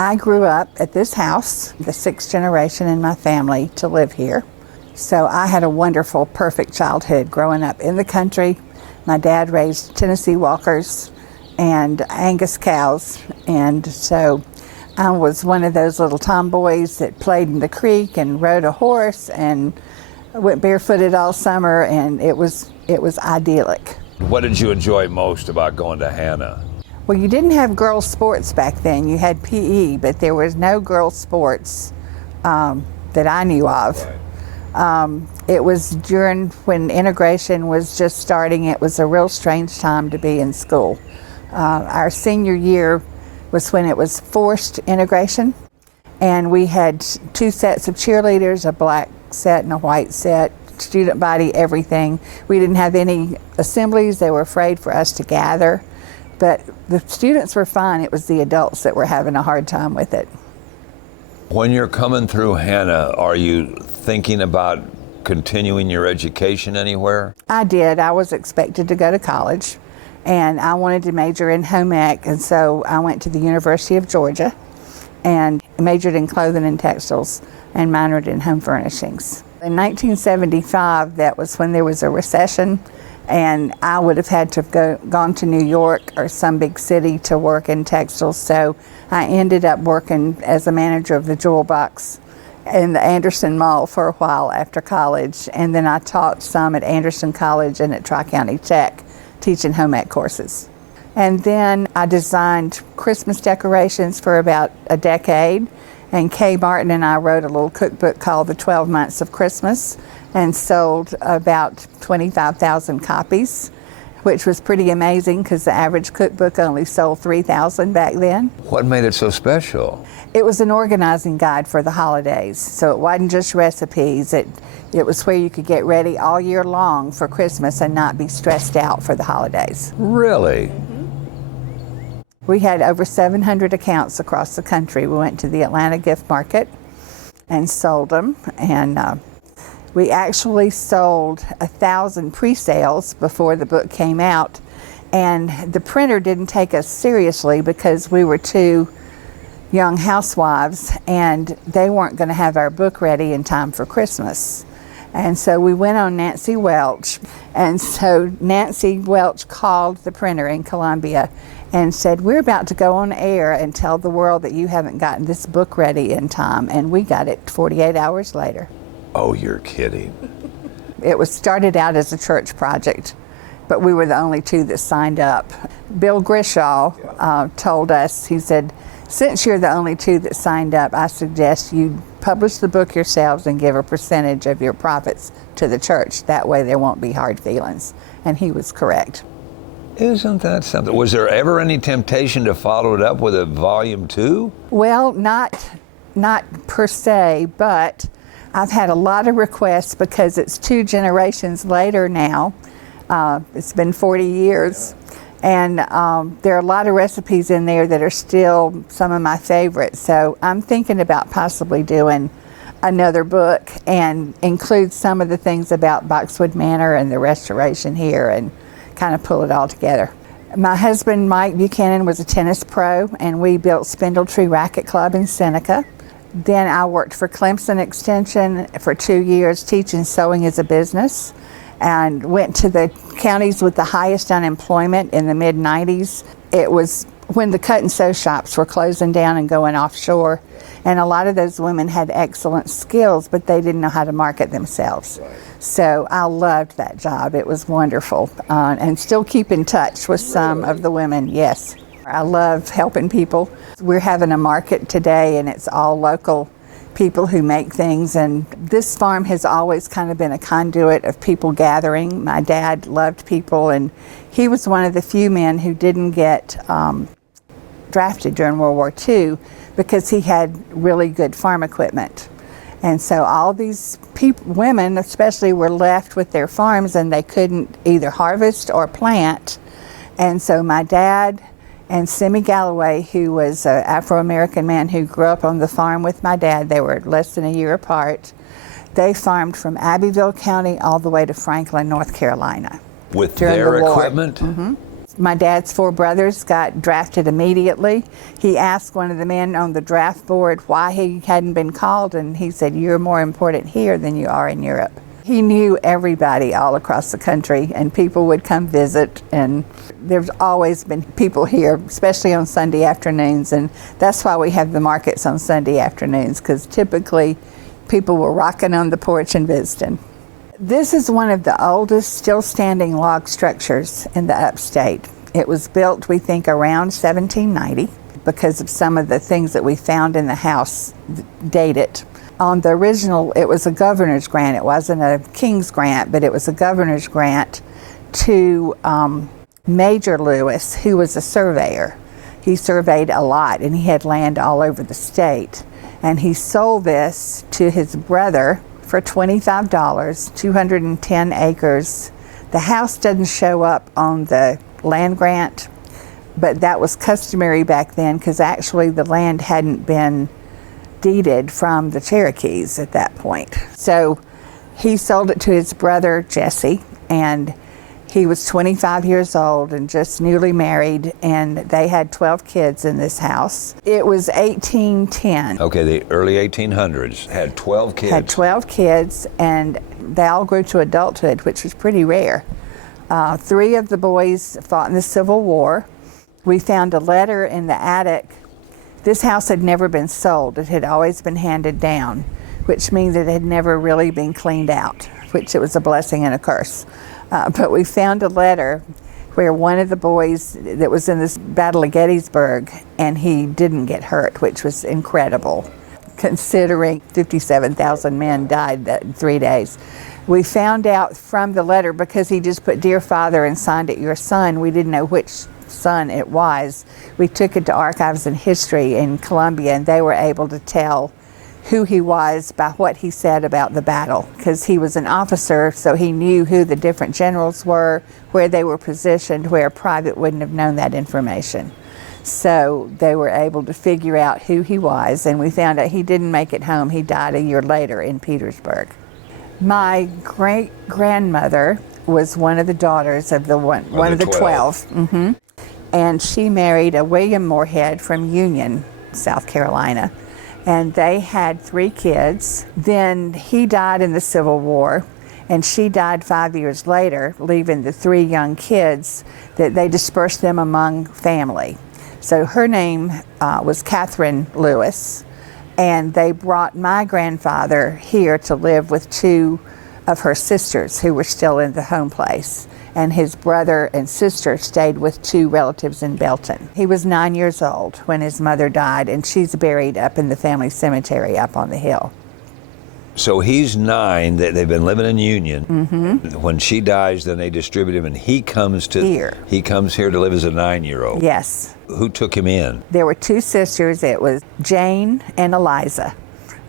I grew up at this house, the sixth generation in my family to live here. So I had a wonderful, perfect childhood growing up in the country. My dad raised Tennessee Walkers and Angus cows, and so I was one of those little tomboys that played in the creek and rode a horse and went barefooted all summer, and it was idyllic. What did you enjoy most about going to Hannah? Well, you didn't have girls' sports back then. You had PE, but there was no girls' sports that I knew of. Right. It was during when integration was just starting. It was a real strange time to be in school. Our senior year was when it was forced integration, and we had two sets of cheerleaders, a black set and a white set, student body, everything. We didn't have any assemblies. They were afraid for us to gather. But the students were fine. It was the adults that were having a hard time with it. When you're coming through Hannah, are you thinking about continuing your education anywhere? I did. I was expected to go to college, and I wanted to major in home ec, and so I went to the University of Georgia and majored in clothing and textiles and minored in home furnishings. In 1975, that was when there was a recession, and I would have had to have gone to New York or some big city to work in textiles. So I ended up working as a manager of the jewel box in the Anderson Mall for a while after college. And then I taught some at Anderson College and at Tri-County Tech, teaching home ec courses. And then I designed Christmas decorations for about a decade. And Kay Martin and I wrote a little cookbook called The 12 Months of Christmas, and sold about 25,000 copies, which was pretty amazing because the average cookbook only sold 3,000 back then. What made it so special? It was an organizing guide for the holidays, so it wasn't just recipes. It was where you could get ready all year long for Christmas and not be stressed out for the holidays. Really? We had over 700 accounts across the country. We went to the Atlanta gift market and sold them, and we actually sold 1,000 pre-sales before the book came out, and the printer didn't take us seriously because we were two young housewives and they weren't going to have our book ready in time for Christmas. And so we went on Nancy Welch, and so Nancy Welch called the printer in Columbia and said, "We're about to go on air and tell the world that you haven't gotten this book ready in time," and we got it 48 hours later. Oh, you're kidding. It was started out as a church project, but we were the only two that signed up. Bill Grishaw told us, he said, "Since you're the only two that signed up, I suggest you publish the book yourselves and give a percentage of your profits to the church. That way there won't be hard feelings." And he was correct. Isn't that something? Was there ever any temptation to follow it up with a volume 2? Well, not per se, but I've had a lot of requests because it's 2 generations later now. It's been 40 years. And there are a lot of recipes in there that are still some of my favorites. So I'm thinking about possibly doing another book and include some of the things about Boxwood Manor and the restoration here and kind of pull it all together. My husband, Mike Buchanan, was a tennis pro, and we built Spindletree Racket Club in Seneca. Then I worked for Clemson Extension for 2 years teaching sewing as a business, and went to the counties with the highest unemployment in the mid-90s. It was when the cut and sew shops were closing down and going offshore, and a lot of those women had excellent skills, but they didn't know how to market themselves. Right. So I loved that job. It was wonderful, and still keep in touch with some of the women, yes. I love helping people. We're having a market today, and it's all local people who make things, and this farm has always kind of been a conduit of people gathering. My dad loved people, and he was one of the few men who didn't get drafted during World War II because he had really good farm equipment. And so all these women especially were left with their farms, and they couldn't either harvest or plant. And so my dad and Simi Galloway, who was an Afro-American man who grew up on the farm with my dad, they were less than a year apart, They farmed from Abbeville County all the way to Franklin, North Carolina. With during their the war. equipment? My dad's 4 brothers got drafted immediately. He asked one of the men on the draft board why he hadn't been called, and he said, "You're more important here than you are in Europe." He knew everybody all across the country, and people would come visit, and there's always been people here, especially on Sunday afternoons, and that's why we have the markets on Sunday afternoons, because typically people were rocking on the porch and visiting. This is one of the oldest still standing log structures in the upstate. It was built, we think, around 1790 because of some of the things that we found in the house date it. On the original, it was a governor's grant. It wasn't a king's grant, but it was a governor's grant to Major Lewis, who was a surveyor. He surveyed a lot, and he had land all over the state. And he sold this to his brother for $25, 210 acres. The house doesn't show up on the land grant, but that was customary back then because actually the land hadn't been deeded from the Cherokees at that point. So he sold it to his brother Jesse, and he was 25 years old and just newly married, and they had 12 kids in this house. It was 1810. Okay, the early 1800s had 12 kids. Had 12 kids, and they all grew to adulthood, which was pretty rare. 3 of the boys fought in the Civil War. We found a letter in the attic. This house had never been sold. It had always been handed down, which means it had never really been cleaned out, which it was a blessing and a curse. But we found a letter where one of the boys that was in this Battle of Gettysburg, and he didn't get hurt, which was incredible, considering 57,000 men died in 3 days. We found out from the letter, because he just put "Dear Father" and signed it "Your son," we didn't know which son it was. We took it to Archives and History in Columbia, and they were able to tell who he was by what he said about the battle, because he was an officer, so he knew who the different generals were, where they were positioned, where a private wouldn't have known that information. So they were able to figure out who he was, and we found out he didn't make it home. He died a year later in Petersburg. My great-grandmother was one of the daughters of one of the 12. And she married a William Moorhead from Union, South Carolina. And they had 3 kids. Then he died in the Civil War, and she died 5 years later, leaving the 3 young kids that they dispersed them among family. So her name was Catherine Lewis, and they brought my grandfather here to live with 2 of her sisters who were still in the home place. And his brother and sister stayed with 2 relatives in Pendleton. He was 9 years old when his mother died, and she's buried up in the family cemetery up on the hill. So he's 9, they've been living in Union. When she dies, then they distribute him, and he comes Here. He comes here to live as a 9-year-old. Yes. Who took him in? There were 2 sisters. It was Jane and Eliza.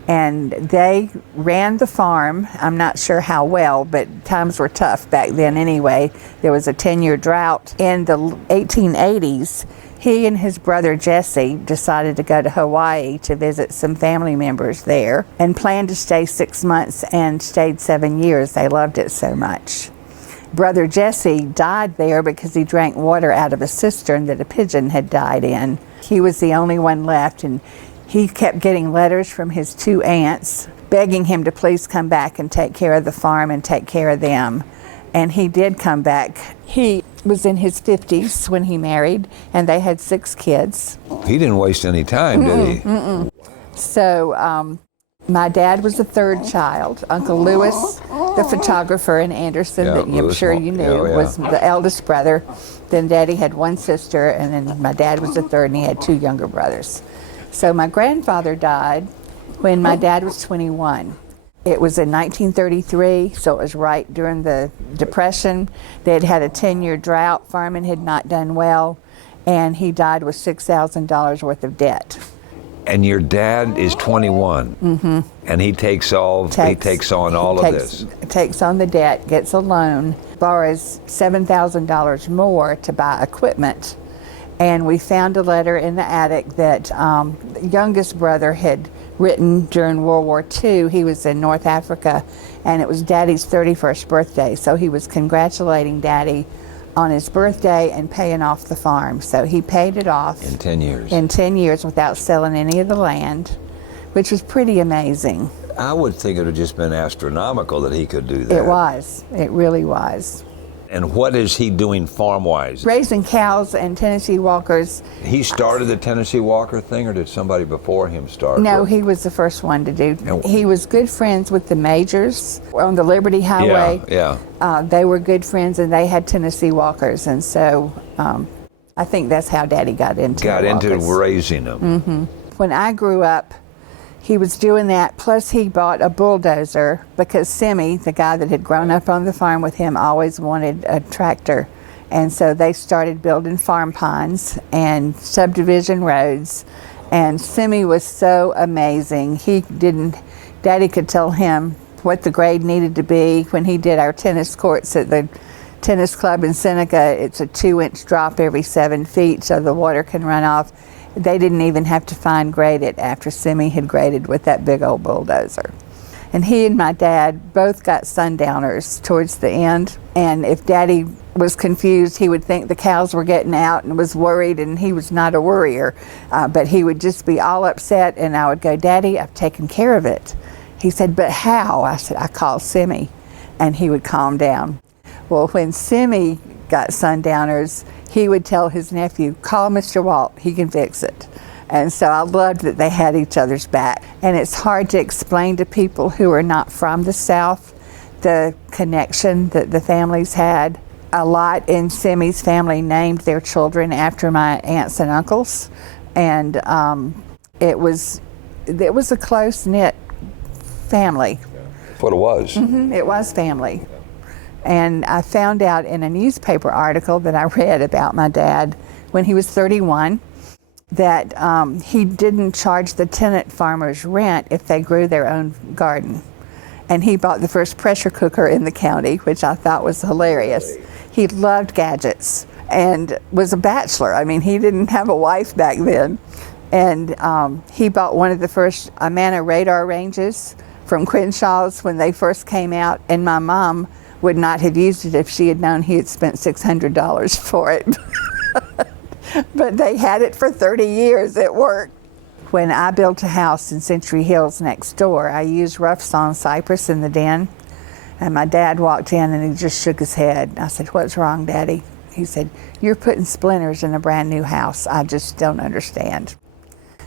And they ran the farm. I'm not sure how well, but times were tough back then anyway. There was a 10-year drought. In the 1880s, he and his brother Jesse decided to go to Hawaii to visit some family members there and planned to stay 6 months and stayed 7 years. They loved it so much. Brother Jesse died there because he drank water out of a cistern that a pigeon had died in. He was the only one left, and he kept getting letters from his 2 aunts begging him to please come back and take care of the farm and take care of them. And he did come back. He was in his 50s when he married, and they had 6 kids. He didn't waste any time, did he? So my dad was the 3rd child. Uncle Lewis, the photographer in Anderson, Yeah, that I'm Lewis sure you knew, was the eldest brother. Then Daddy had 1 sister, and then my dad was the 3rd, and he had 2 younger brothers. So my grandfather died when my dad was 21. It was in 1933, so it was right during the Depression. They had had a 10-year drought. Farming had not done well, and he died with $6,000 worth of debt. And your dad is 21, and he takes on all of this. Takes on the debt, gets a loan, borrows $7,000 more to buy equipment. And we found a letter in the attic that the youngest brother had written during World War II. He was in North Africa, and it was Daddy's 31st birthday. So he was congratulating Daddy on his birthday and paying off the farm. So he paid it off. In 10 years. In 10 years without selling any of the land, which was pretty amazing. I would think it would have just been astronomical that he could do that. It was. It really was. And what is he doing farm-wise? Raising cows and Tennessee Walkers. He started the Tennessee Walker thing, or did somebody before him start? No, he was the first one to do. He was good friends with the Majors on the Liberty Highway. Yeah. They were good friends, and they had Tennessee Walkers, and so I think that's how Daddy got into raising them. Mm-hmm. When I grew up, he was doing that, plus he bought a bulldozer because Simmy, the guy that had grown up on the farm with him, always wanted a tractor. And so they started building farm ponds and subdivision roads. And Simmy was so amazing. Daddy could tell him what the grade needed to be. When he did our tennis courts at the tennis club in Seneca, it's a 2-inch drop every 7 feet so the water can run off. They didn't even have to fine grade it after Simmy had graded with that big old bulldozer. And he and my dad both got sundowners towards the end. And if Daddy was confused, he would think the cows were getting out and was worried, and he was not a worrier. But he would just be all upset, and I would go, Daddy, I've taken care of it. He said, but how? I said, I called Simmy, and he would calm down. Well, when Simmy got sundowners, he would tell his nephew, call Mr. Walt, he can fix it. And so I loved that they had each other's back. And it's hard to explain to people who are not from the South the connection that the families had. A lot in Simmy's family named their children after my aunts and uncles. And it was a close-knit family. That's what it was. Mm-hmm, it was family. And I found out in a newspaper article that I read about my dad when he was 31 that he didn't charge the tenant farmers rent if they grew their own garden. And he bought the first pressure cooker in the county, which I thought was hilarious. He loved gadgets and was a bachelor. I mean, he didn't have a wife back then. And he bought one of the first Manor radar ranges from Crenshaw's when they first came out, and my mom would not have used it if she had known he had spent $600 for it. But they had it for 30 years. It worked. When I built a house in Century Hills next door, I used rough sawn cypress in the den. And my dad walked in and he just shook his head. I said, what's wrong, Daddy? He said, you're putting splinters in a brand new house. I just don't understand.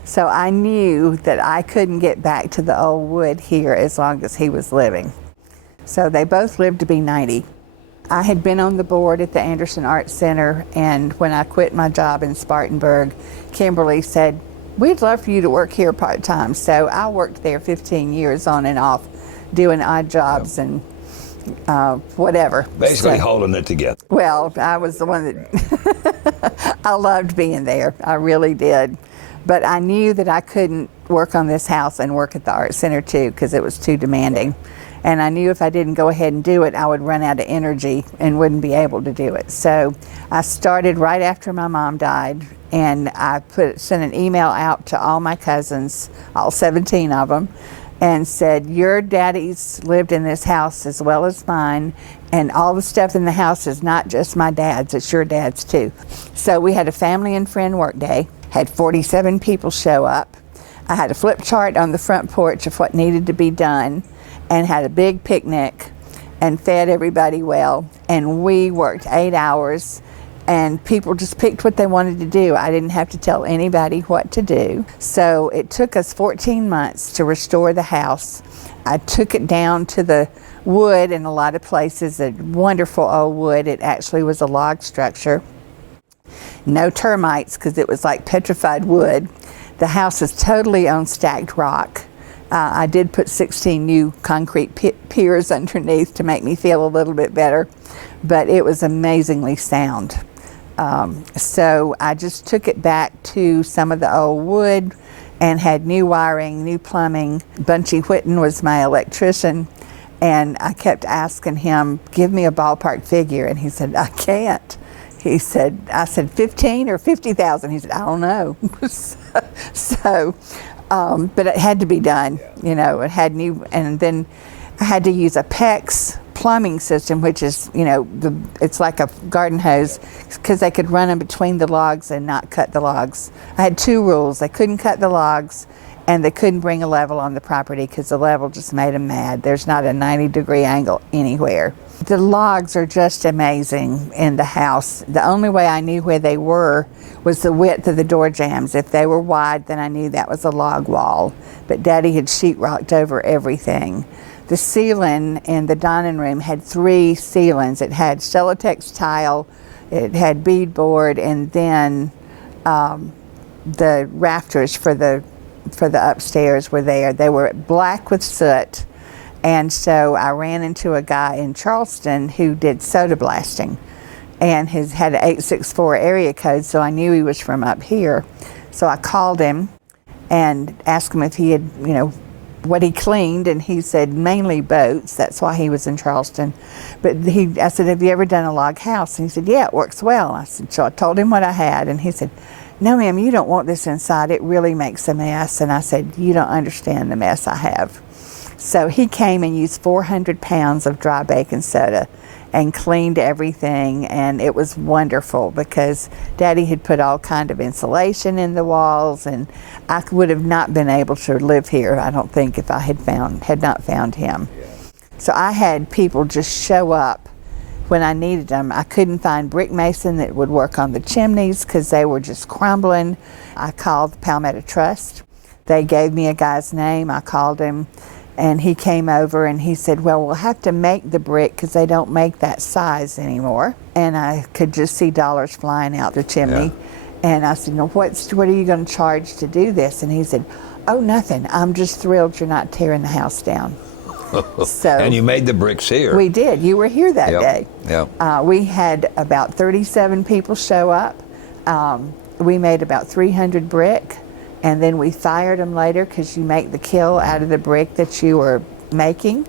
So I knew that I couldn't get back to the old wood here as long as he was living. So they both lived to be 90. I had been on the board at the Anderson Art Center, and when I quit my job in Spartanburg, Kimberly said, we'd love for you to work here part-time. So I worked there 15 years on and off, doing odd jobs and whatever. Basically holding it together. Well, I was the one that I loved being there. I really did. But I knew that I couldn't work on this house and work at the art center too, because it was too demanding. And I knew if I didn't go ahead and do it, I would run out of energy and wouldn't be able to do it. So I started right after my mom died, and I sent an email out to all my cousins, all 17 of them, and said, your daddy's lived in this house as well as mine, and all the stuff in the house is not just my dad's, it's your dad's too. So we had a family and friend work day, had 47 people show up. I had a flip chart on the front porch of what needed to be done, and had a big picnic and fed everybody well. And we worked 8 hours, and people just picked what they wanted to do. I didn't have to tell anybody what to do. So it took us 14 months to restore the house. I took it down to the wood in a lot of places, a wonderful old wood. It actually was a log structure. No termites, because it was like petrified wood. The house is totally on stacked rock. I did put 16 new concrete piers underneath to make me feel a little bit better, but it was amazingly sound. So I just took it back to some of the old wood and had new wiring, new plumbing. Bunchy Whitten was my electrician, and I kept asking him, give me a ballpark figure, and he said, I can't. I said, 15 or 50,000. He said, I don't know. So But it had to be done. You know, it had new, and then I had to use a PEX plumbing system, which is, you know, it's like a garden hose, because they could run them between the logs and not cut the logs. I had two rules: they couldn't cut the logs, and they couldn't bring a level on the property because the level just made them mad. There's not a 90-degree angle anywhere. The logs are just amazing in the house. The only way I knew where they were was the width of the door jambs. If they were wide, then I knew that was a log wall. But Daddy had sheetrocked over everything. The ceiling in the dining room had 3 ceilings. It had Celotex tile, it had beadboard, and then the rafters for the upstairs were there. They were black with soot. And so I ran into a guy in Charleston who did soda blasting, and had an 864 area code, so I knew he was from up here. So I called him and asked him if he had, you know, what he cleaned, and he said mainly boats. That's why he was in Charleston. But I said, have you ever done a log house? And he said, yeah, it works well. I said, so I told him what I had, and he said, no, ma'am, you don't want this inside. It really makes a mess. And I said, you don't understand the mess I have. So he came and used 400 pounds of dry baking soda and cleaned everything, and it was wonderful because Daddy had put all kind of insulation in the walls, and I would have not been able to live here, I don't think, if I had not found him. So I had people just show up when I needed them. I couldn't find brick mason that would work on the chimneys because they were just crumbling. I called the Palmetto Trust. They gave me a guy's name. I called him, and he came over and he said, well, we'll have to make the brick because they don't make that size anymore. And I could just see dollars flying out the chimney. And I said, no, what are you going to charge to do this? And he said, oh, nothing. I'm just thrilled you're not tearing the house down. So, and you made the bricks here. We did. You were here that day. Yep. We had about 37 people show up. We made about 300 brick. And then we fired them later because you make the kill out of the brick that you were making.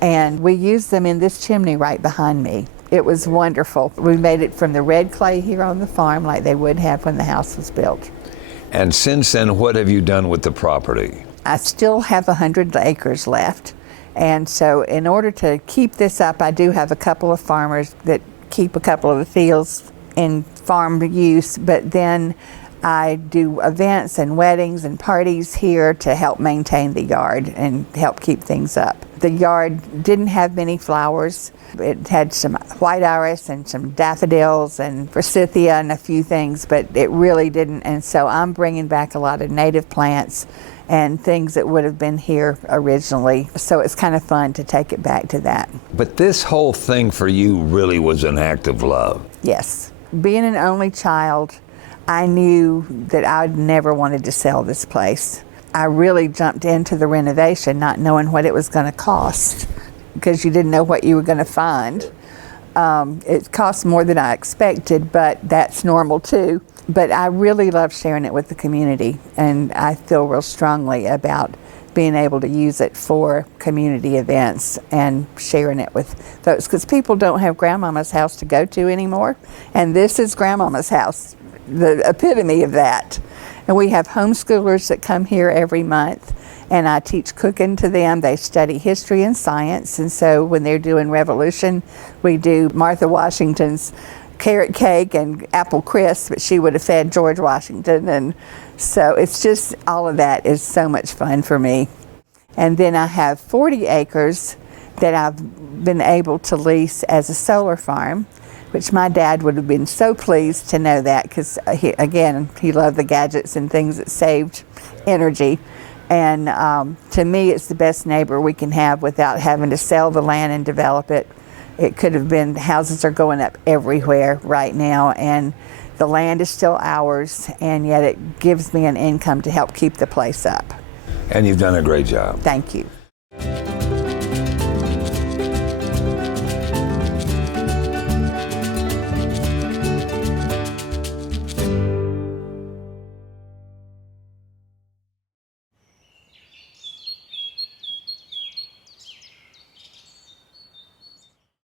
And we used them in this chimney right behind me. It was wonderful. We made it from the red clay here on the farm like they would have when the house was built. And since then, what have you done with the property? I still have 100 acres left. And so in order to keep this up, I do have a couple of farmers that keep a couple of the fields in farm use, but then I do events and weddings and parties here to help maintain the yard and help keep things up. The yard didn't have many flowers. It had some white iris and some daffodils and forsythia and a few things, but it really didn't. And so I'm bringing back a lot of native plants and things that would have been here originally. So it's kind of fun to take it back to that. But this whole thing for you really was an act of love. Yes. Being an only child, I knew that I'd never wanted to sell this place. I really jumped into the renovation not knowing what it was going to cost because you didn't know what you were going to find. It cost more than I expected, but that's normal too. But I really love sharing it with the community, and I feel real strongly about being able to use it for community events and sharing it with folks because people don't have Grandmama's house to go to anymore, and this is Grandmama's house, the epitome of that. And we have homeschoolers that come here every month, and I teach cooking to them. They study history and science, and so when they're doing Revolution, we do Martha Washington's carrot cake and apple crisp, but she would have fed George Washington. And so it's just, all of that is so much fun for me. And then I have 40 acres that I've been able to lease as a solar farm, which my dad would have been so pleased to know that because, he loved the gadgets and things that saved energy. And to me, it's the best neighbor we can have without having to sell the land and develop it. It could have been, houses are going up everywhere right now, and the land is still ours, and yet it gives me an income to help keep the place up. And you've done a great job. Thank you.